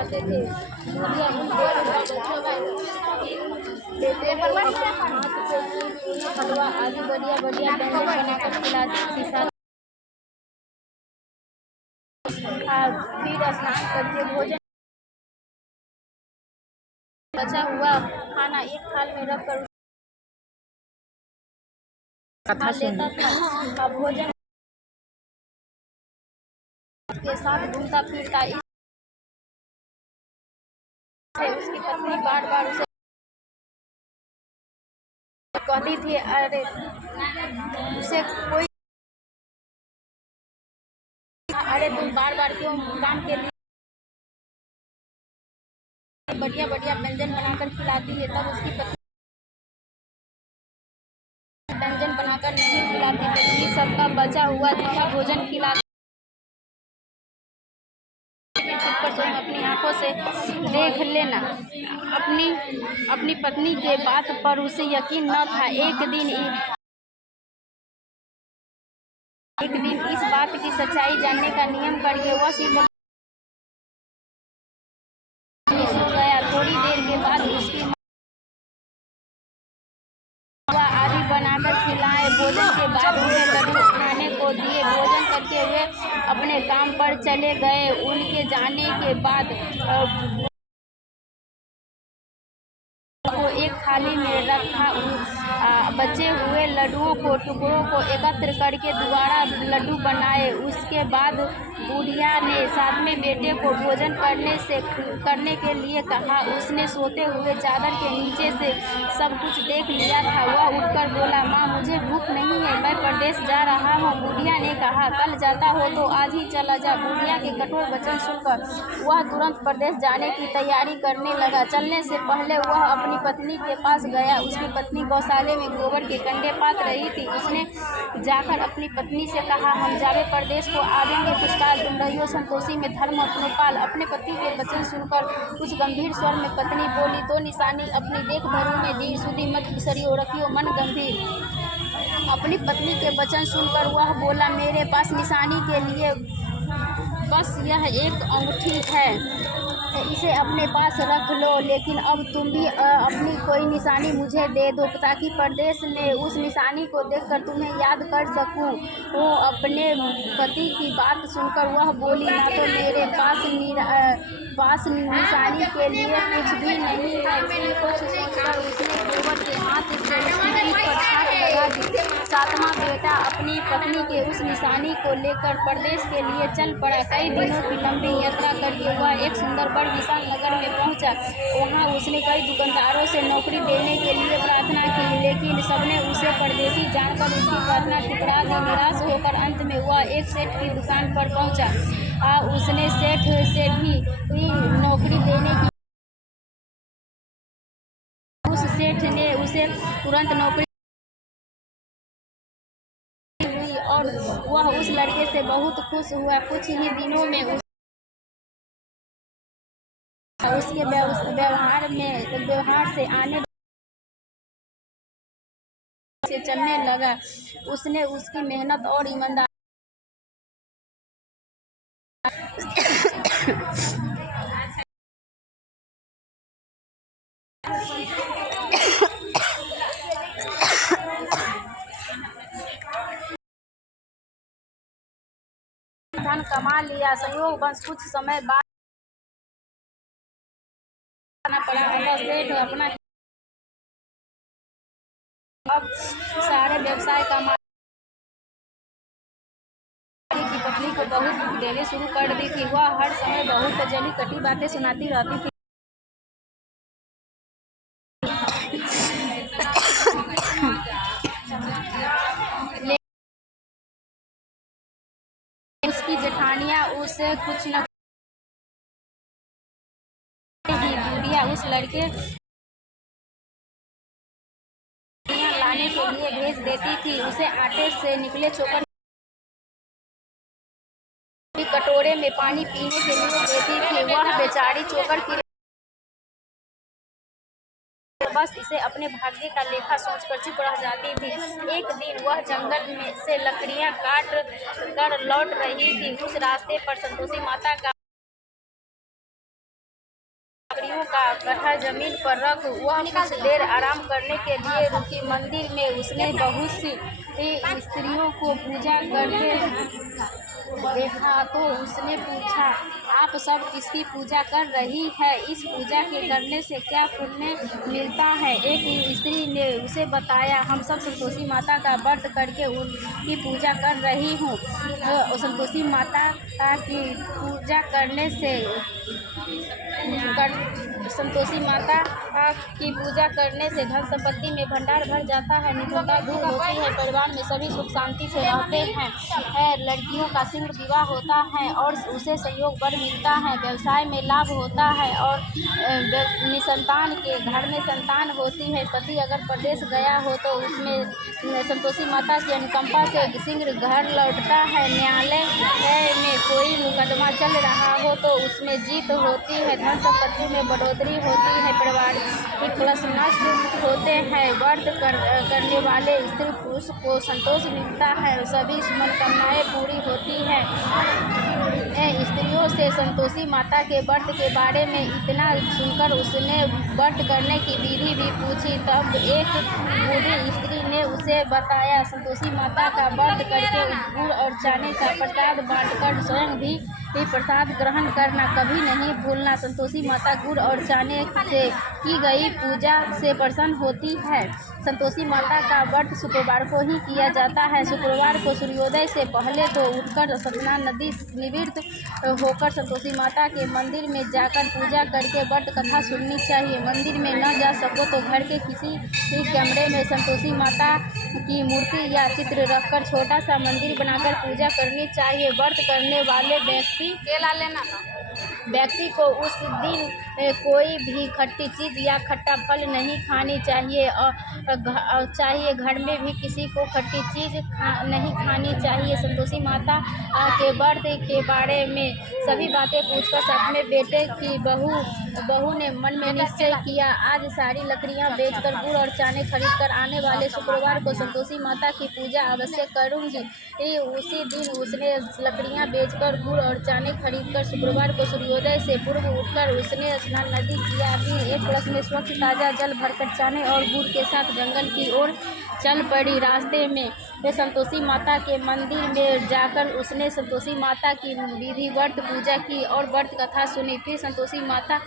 जाते थे। बुढ़िया देते हलवा आदि बढ़िया बढ़िया व्यंजन बनाकर खिलाती थी। फिर स्नान करके भोजन बचा हुआ खाना एक थाल में रखकर खा लेता था। भोजन के साथ घूमता फिरता। उसकी पत्नी बार बार उसे कहती थी, अरे उसे कोई अरे तुम बार बार क्यों काम के लिए बढ़िया बढ़िया व्यंजन बनाकर खिलाती है। तब उसकी पत्नी व्यंजन बनाकर नहीं खिलाती बल्कि सबका बचा हुआ था भोजन खिलाती। स्वयं अपनी आंखों से देख लेना। अपनी पत्नी के बात पर उसे यकीन न था। एक दिन इस बात की सच्चाई जानने का नियम करके वह सिर्फ सो गया। थोड़ी देर के बाद उसकी माँ आदि बनाकर खिलाए। भोजन के बाद उन्हें लड्डू खाने को दिए। भोजन करके वे अपने काम पर चले गए। उनके जाने के बाद को एक थाली में रखा। बचे हुए लड्डुओं को टुकड़ों को एकत्र करके दोबारा लड्डू बनाए। उसके बाद बुढ़िया ने सातवें बेटे को भोजन करने के लिए कहा। उसने सोते हुए चादर के नीचे से सब कुछ देख लिया था। वह उठकर बोला, माँ मुझे भूख नहीं है, मैं परदेश जा रहा हूँ। बुढ़िया ने कहा, कल जाता हो तो आज ही चला जा। बुढ़िया के कठोर वचन सुनकर वह तुरंत परदेश जाने की तैयारी करने लगा। चलने से पहले वह अपनी पत्नी के पास गया। उसकी पत्नी गौशाले में गोबर के कंडे पात रही थी। उसने जाकर अपनी पत्नी से कहा, हम जावे परदेश को आवेंगे कुछ काल, तुम रहियो संतोषी में धर्म अपनो पाल। अपने पति के वचन सुनकर कुछ गंभीर स्वर में पत्नी बोली, तो निशानी अपनी देख धरू में दीर सुधी मत बिसरियो, रखियो मन गंभीर। अपनी पत्नी के वचन सुनकर वह बोला, मेरे पास निशानी के लिए बस यह एक अंगूठी है, इसे अपने पास रख लो। लेकिन अब तुम भी अपनी कोई निशानी मुझे दे दो, ताकि परदेश में उस निशानी को देखकर तुम्हें याद कर सकूं। वो अपने पति की बात सुनकर वह बोली, ना तो मेरे पास निशानी के लिए कुछ भी नहीं है। फिर कुछ सोचकर उसने गोबर के हाथ से उसकी पीठ पर हाथ लगा दी। सातवां बेटा अपनी पत्नी के उस निशानी को लेकर परदेश के लिए चल पड़ा। कई दिनों की लंबी यात्रा करके वह एक सुंदर बड़ विशाल नगर में पहुंचा। वहां उसने कई दुकानदारों से नौकरी देने के लिए प्रार्थना की, लेकिन सबने उसे परदेशी जानकर उसकी प्रार्थना ठुकरा दी। निराश होकर अंत में वह एक सेठ की दुकान पर पहुंचा। उसने सेठ से भी नौकरी देने की। उस सेठ ने उसे तुरंत नौकरी हुई और वह उस लड़के से बहुत खुश हुआ। कुछ ही दिनों में उसके व्यवहार से आने से चलने लगा। उसने उसकी मेहनत और ईमानदारी धन कमा लिया। संयोगवश कुछ समय बाद पड़ा। अतः सेठ अपना अब सारे व्यवसाय का मालिक की पत्नी को बहुत दुख देने शुरू कर दी थी। वह हर समय बहुत जली कटी बातें सुनाती रहती थी। उसकी जेठानियां उसे कुछ न बुढ़िया उस लड़के लाने के लिए भेज देती थी। उसे आटे से निकले चोकर कटोरे में पानी पीने के लिए देती थी। वह बेचारी चोकर की बस इसे अपने भाग्य का लेखा सोचकर चुप रह जाती थी। एक दिन वह जंगल में से लकड़ियां काट कर लौट रही थी। उस रास्ते पर संतोषी माता का लड्डुओं का कटोरा जमीन पर रख वह कुछ देर आराम करने के लिए रुकी। मंदिर में उसने बहुत सी स्त्रियों को पूजा करते देखा तो उसने पूछा, आप सब किसकी पूजा कर रही है? इस पूजा के करने से क्या पुण्य मिलता है? एक स्त्री ने उसे बताया, हम सब संतोषी माता का व्रत करके उनकी पूजा कर रही हूँ। संतोषी माता की पूजा करने से संतोषी माता की पूजा करने से धन संपत्ति में भंडार भर जाता है, निर्धनता दूर होती है, परिवार में सभी सुख शांति से रहते हैं, लड़कियों का शीघ्र विवाह होता है और उसे सहयोग बर मिलता है, व्यवसाय में लाभ होता है और निसंतान के घर में संतान होती है। पति अगर प्रदेश गया हो तो उसमें संतोषी माता की अनुकंपा से शीघ्र घर लौटता है। न्यायालय में कोई मुकदमा चल रहा हो तो उसमें जीत होती है, धन संपत्ति में बढ़ोतरी होती है, पारिवारिक क्लेश नष्ट होते हैं, व्रत करने वाले स्त्री पुरुष को संतोष मिलता है, सभी मनोकामनाएं पूरी होती है। स्त्रियों से संतोषी माता के व्रत के बारे में इतना सुनकर उसने व्रत करने की विधि भी पूछी। तब एक बूढ़ी स्त्री ने उसे बताया, संतोषी माता का व्रत करके गुड़ और चने का प्रसाद बांटकर स्वयं भी प्रसाद ग्रहण करना, कभी नहीं भूलना। संतोषी माता गुड़ और चने से की गई पूजा से प्रसन्न होती है। संतोषी माता का व्रत शुक्रवार को ही किया जाता है। शुक्रवार को सूर्योदय से पहले तो उठकर स्नान नदी निवृत्त होकर संतोषी माता के मंदिर में जाकर पूजा करके व्रत कथा सुननी चाहिए। मंदिर में न जा सको तो घर के किसी भी कमरे में संतोषी माता की मूर्ति या चित्र रखकर छोटा सा मंदिर बनाकर पूजा करनी चाहिए। व्रत करने वाले व्यक्ति को उस दिन कोई भी खट्टी चीज़ या खट्टा फल नहीं खानी चाहिए और घर में भी किसी को खट्टी चीज़ नहीं खानी चाहिए। संतोषी माता के व्रत के बारे में सभी बातें पूछकर अपने बेटे की बहू ने मन में निश्चय किया, आज सारी लकड़ियां बेचकर गुड़ और चने खरीद कर आने वाले शुक्रवार को संतोषी माता की पूजा अवश्य करूंगी। उसी दिन उसने लकड़ियां बेचकर गुड़ और चने खरीदकर शुक्रवार को सूर्योदय से पूर्व उठकर उसने स्नान नदी किया। फिर एक कलश में स्वच्छ ताज़ा जल भरकर चने और गुड़ के साथ जंगल की ओर चल पड़ी। रास्ते में संतोषी माता के मंदिर में जाकर उसने संतोषी माता की विधि व्रत पूजा की और व्रत कथा सुनी। फिर संतोषी माता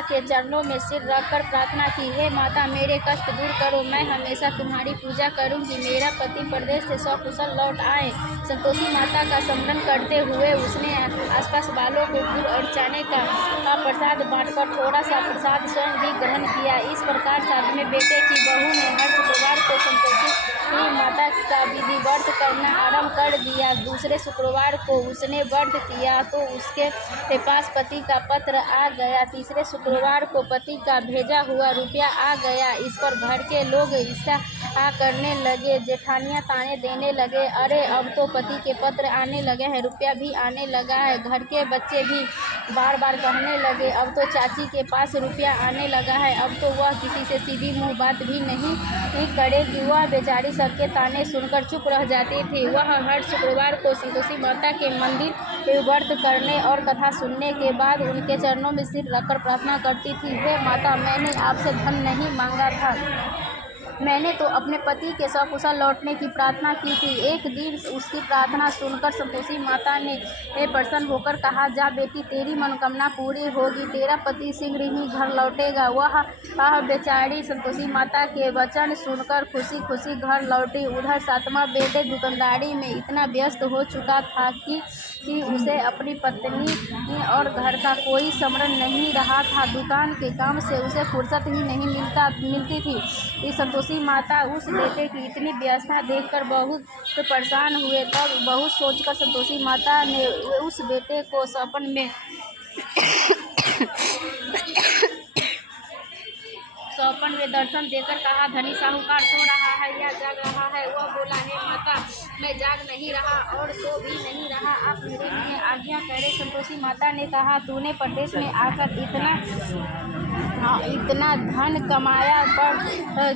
के चरणों में सिर रखकर प्रार्थना की, हे माता, मेरे कष्ट दूर करो, मैं हमेशा तुम्हारी पूजा करूंगी, मेरा पति प्रदेश से सकुशल लौट आए। संतोषी माता का स्मरण करते हुए उसने आसपास वालों को गुड़ और चने का प्रसाद बांटकर थोड़ा सा प्रसाद स्वयं भी ग्रहण किया। इस प्रकार से अपने बेटे की बहू ने हर शुक्रवार को संतोषी माता का विधि व्रत करना आरंभ कर दिया। दूसरे शुक्रवार को उसने व्रत किया तो उसके पास पति का पत्र आ गया। तीसरे शुक्रवार को पति का भेजा हुआ रुपया आ गया। इस पर घर के लोग ईर्ष्या करने लगे। जेठानियाँ ताने देने लगे, अरे अब तो पति के पत्र आने लगे हैं, रुपया भी आने लगा है। घर के बच्चे भी बार बार कहने लगे, अब तो चाची के पास रुपया आने लगा है, अब तो वह किसी से सीधी मुंह बात भी नहीं करेगी। वह बेचारी सबके ताने सुनकर चुप रह जाती थी। वह हर शुक्रवार को संतोषी माता के मंदिर व्रत करने और कथा सुनने के बाद उनके चरणों में सिर रखकर प्रार्थना करती थी, हे माता, मैंने आपसे धन नहीं मांगा था, मैंने तो अपने पति के सकुशल लौटने की प्रार्थना की थी। एक दिन उसकी प्रार्थना सुनकर संतोषी माता ने प्रसन्न होकर कहा, जा बेटी, तेरी मनोकामना पूरी होगी, तेरा पति शीघ्र ही घर लौटेगा। वह बेचारी संतोषी माता के वचन सुनकर खुशी खुशी घर लौटी। उधर सातवां बेटे दुकानदारी में इतना व्यस्त हो चुका था कि उसे अपनी पत्नी और घर का कोई स्मरण नहीं रहा था। दुकान के काम से उसे फुर्सत ही नहीं मिलती थी। संतोषी माता उस बेटे की इतनी व्यवस्था देखकर बहुत परेशान हुए। तब बहुत सोचकर संतोषी माता ने उस बेटे को सपन में दर्शन देकर कहा, धनी साहूकार सो रहा है या जाग रहा है? वह बोला, हे माता, मैं जाग नहीं रहा और सो भी नहीं रहा, आप मेरे लिए आज्ञा करें। संतोषी माता ने कहा, तूने परदेश में आकर इतना धन कमाया, पर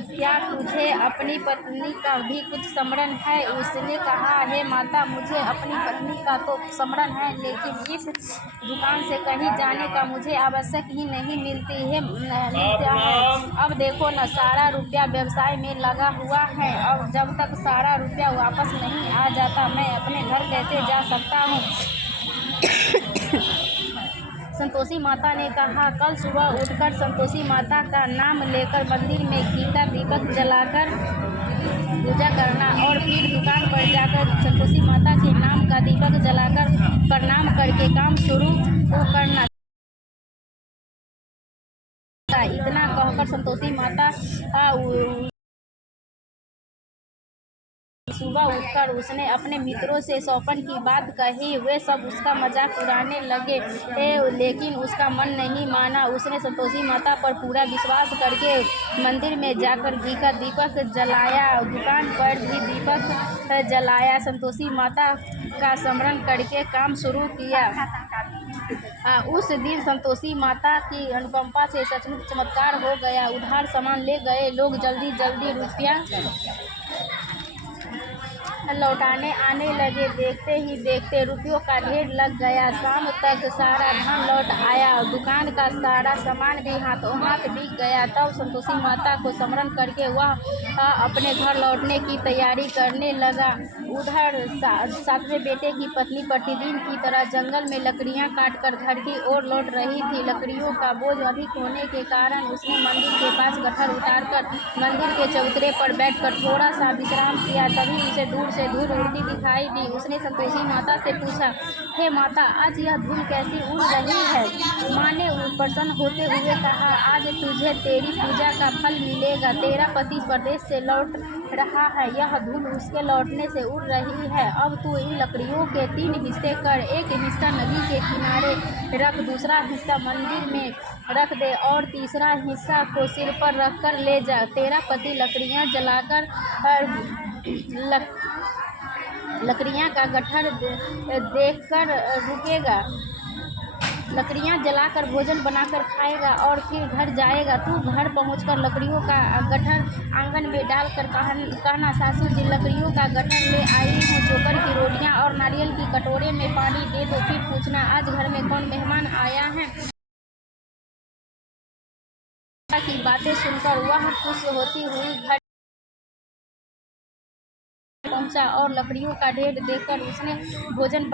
क्या तुझे अपनी पत्नी का भी कुछ स्मरण है? उसने कहा, हे माता, मुझे अपनी पत्नी का तो स्मरण है, लेकिन इस दुकान से कहीं जाने का मुझे आवश्यक ही नहीं मिलता है। अब देखो न, सारा रुपया व्यवसाय में लगा हुआ है, और जब तक सारा रुपया वापस नहीं आ जाता, मैं अपने घर कैसे जा सकता हूँ? संतोषी माता ने कहा, कल सुबह उठकर संतोषी माता का नाम लेकर मंदिर में घी का दीपक जलाकर पूजा करना, और फिर दुकान पर जाकर संतोषी माता के नाम का दीपक जलाकर प्रणाम करके काम शुरू करना। इतना कहकर संतोषी माता सुबह उठकर उसने अपने मित्रों से सौपन की बात कही। वे सब उसका मजाक उड़ाने लगे, लेकिन उसका मन नहीं माना। उसने संतोषी माता पर पूरा विश्वास करके मंदिर में जाकर घी का दीपक जलाया, दुकान पर भी दीपक जलाया, संतोषी माता का स्मरण करके काम शुरू किया। उस दिन संतोषी माता की अनुकंपा से सचमुच चमत्कार हो गया। उधार सामान ले गए लोग जल्दी जल्दी रुपया लौटाने आने लगे। देखते ही देखते रुपयों का ढेर लग गया। शाम तक सारा धन लौट आया, दुकान का सारा सामान भी हाथों हाथ बिक गया। तब संतोषी माता को स्मरण करके वह अपने घर लौटने की तैयारी करने लगा। उधर सातवें बेटे की पत्नी प्रतिदिन की तरह जंगल में लकड़ियां काटकर घर की ओर लौट रही थी। लकड़ियों का बोझ अधिक होने के कारण उसने मंदिर के पास गट्ठर उतारकर मंदिर के चबूतरे पर बैठकर थोड़ा सा विश्राम किया। तभी उसे दूर से धूल उड़ती दिखाई दी। उसने संतोषी माता से पूछा, हे माता, आज यह धूल कैसी उड़ रही है? माँ ने प्रसन्न होते हुए कहा, आज तुझे तेरी पूजा का फल मिलेगा। तेरा पति परदेश से लौट रहा है, यह धूल उसके लौटने से उड़ रही है। अब तू इन लकड़ियों के 3 हिस्से कर, एक हिस्सा नदी के किनारे रख, दूसरा हिस्सा मंदिर में रख दे, और तीसरा हिस्सा को सिर पर रख कर ले जा। तेरा पति लकड़ियाँ जलाकर लकड़ियाँ का गट्ठर देखकर रुकेगा, लकड़ियाँ जलाकर भोजन बनाकर खाएगा और फिर घर जाएगा। तू घर पहुंचकर लकड़ियों का गट्ठर आंगन में डालकर कहना, सासू जी, लकड़ियों का गट्ठर ले आई हूँ, चोकर की रोटियाँ और नारियल की कटोरे में पानी दे दो। फिर पूछना, आज घर में कौन मेहमान आया है? की बातें सुनकर वह खुश होती हुई घर पहुंचा और लकड़ियों का ढेर देखकर उसने भोजन